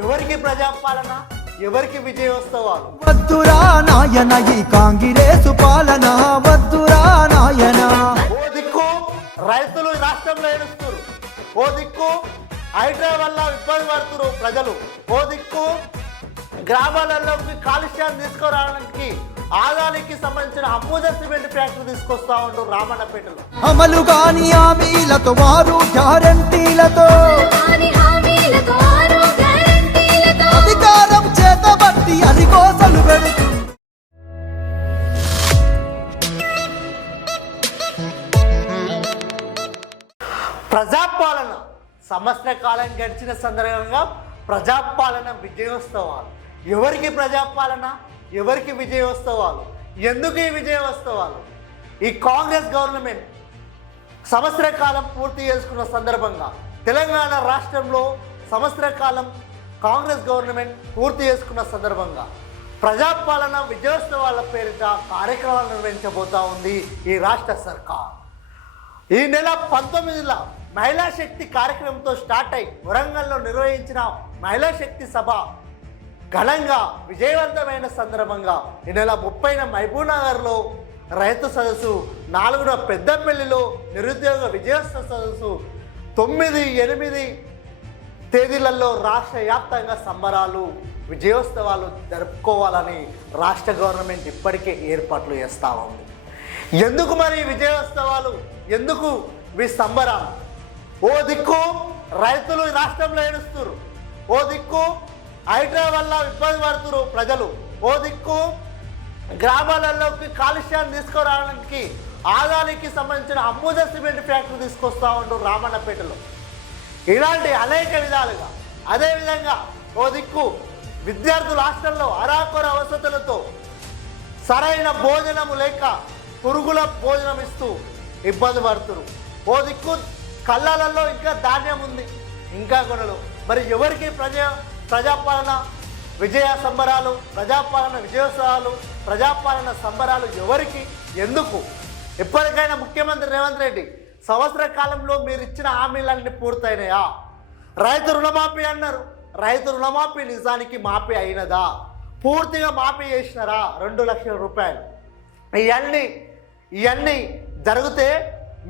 ఎవరికి ప్రజాపాలన, ఎవరికి విజయోత్సవాలు? వద్దురా నాయన ఈ కాంగ్రెసు పాలన, వద్దురా నాయన. ఓ దిక్కు రైతులు రాష్ట్రంలో ఏడుస్తున్నారు, ఓ దిక్కు హైడ్రా వల్ల ఇబ్బంది పడుతున్నారు ప్రజలు, ఓ దిక్కు గ్రామాలలోకి కాలుష్యాన్ని తీసుకురావడానికి ఆదానికి సంబంధించిన అంబుజా సిమెంట్ ఫ్యాక్టరీ తీసుకొస్తా ఉంటారు రామన్నపేటలో. అమలు కాని హామీలతో వారు గ్యారంటీలతో అధికారం చేతబట్టి అరిగోసలు పెడుతూ ప్రజాపాలన సంవత్సర కాలం గడిచిన సందర్భంగా ప్రజాపాలన విజయోత్సవాలు. ఎవరికి ప్రజాపాలన, ఎవరికి విజయోత్సవాలు? ఎందుకు ఈ విజయోత్సవాలు? ఈ కాంగ్రెస్ గవర్నమెంట్ సంవత్సర కాలం పూర్తి చేసుకున్న సందర్భంగా తెలంగాణ రాష్ట్రంలో సంవత్సర కాలం కాంగ్రెస్ గవర్నమెంట్ పూర్తి చేసుకున్న సందర్భంగా ప్రజాపాలన విజయోత్సవాల పేరిట కార్యక్రమాలు నిర్వహించబోతా ఉంది ఈ రాష్ట్ర సర్కార్. ఈ నెల 19 మహిళా శక్తి కార్యక్రమంతో స్టార్ట్ అయి వరంగల్లో నిర్వహించిన మహిళా శక్తి సభ ఘనంగా విజయవంతమైన సందర్భంగా ఈ నెల 30న మహబూబ్నగర్లో రైతు సదస్సు, 4న పెద్దపల్లిలో నిరుద్యోగ విజయోత్సవ సదస్సు, 9, 8 తేదీలలో రాష్ట్ర వ్యాప్తంగా సంబరాలు విజయోత్సవాలు జరుపుకోవాలని రాష్ట్ర గవర్నమెంట్ ఇప్పటికే ఏర్పాట్లు చేస్తూ ఉంది. ఎందుకు మరి విజయోత్సవాలు, ఎందుకు సంబరాలు? ఓ దిక్కు రైతులు రాష్ట్రంలో ఏడుస్తున్నారు, ఓ దిక్కు హైడ్రా వల్ల ఇబ్బంది పడుతున్నారు ప్రజలు, ఓ దిక్కు గ్రామాలలోకి కాలుష్యాన్ని తీసుకురావడానికి ఆదానికి సంబంధించిన అంబుజా సిమెంట్ ఫ్యాక్టరీ తీసుకొస్తా ఉంటారు రామన్నపేటలో. ఇలాంటి అనేక విధాలుగా, అదేవిధంగా ఓ దిక్కు విద్యార్థులు హాస్టల్లో అరాకొర వసతులతో సరైన భోజనము లేక పురుగుల భోజనం ఇస్తూ ఇబ్బంది పడుతున్నారు. ఓ దిక్కు కళ్ళాలలో ఇంకా ధాన్యం ఉంది, ఇంకా కొనలు. మరి ఎవరికి ప్రజాపాలన విజయ సంబరాలు, ప్రజాపాలన విజయోత్సవాలు, ప్రజాపాలన సంబరాలు ఎవరికి, ఎందుకు? ఎప్పటికైనా ముఖ్యమంత్రి రేవంత్ రెడ్డి సంవత్సర కాలంలో మీరు ఇచ్చిన హామీలన్నీ పూర్తయినాయా? రైతు రుణమాఫీ అన్నారు, రైతు రుణమాఫీ నిజానికి మాఫీ అయినదా? పూర్తిగా మాఫీ చేసినారా? 2 లక్షల రూపాయలు. ఇవన్నీ జరిగితే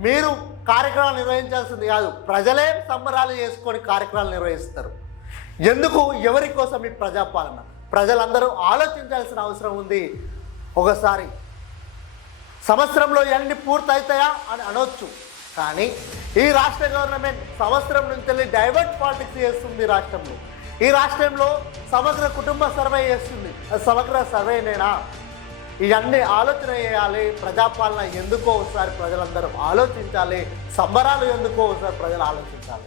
మీరు కార్యక్రమాలు నిర్వహించాల్సింది కాదు, ప్రజలే సంబరాలు చేసుకొని కార్యక్రమాలు నిర్వహిస్తారు. ఎందుకు, ఎవరి కోసం ఈ ప్రజాపాలన? ప్రజలందరూ ఆలోచించాల్సిన అవసరం ఉంది. ఒకసారి సంవత్సరంలో ఇవన్నీ పూర్తవుతాయా అని అనొచ్చు, కానీ ఈ రాష్ట్ర గవర్నమెంట్ సంవత్సరం నుంచి వెళ్ళి డైవర్ట్ పాలిటిక్స్ చేస్తుంది రాష్ట్రంలో. ఈ రాష్ట్రంలో సమగ్ర కుటుంబ సర్వే చేస్తుంది, అది సమగ్ర సర్వేనేనా? ఇవన్నీ ఆలోచన చేయాలి. ప్రజాపాలన ఎందుకో ఒకసారి ప్రజలందరూ ఆలోచించాలి, సంబరాలు ఎందుకో ఒకసారి ప్రజలు ఆలోచించాలి.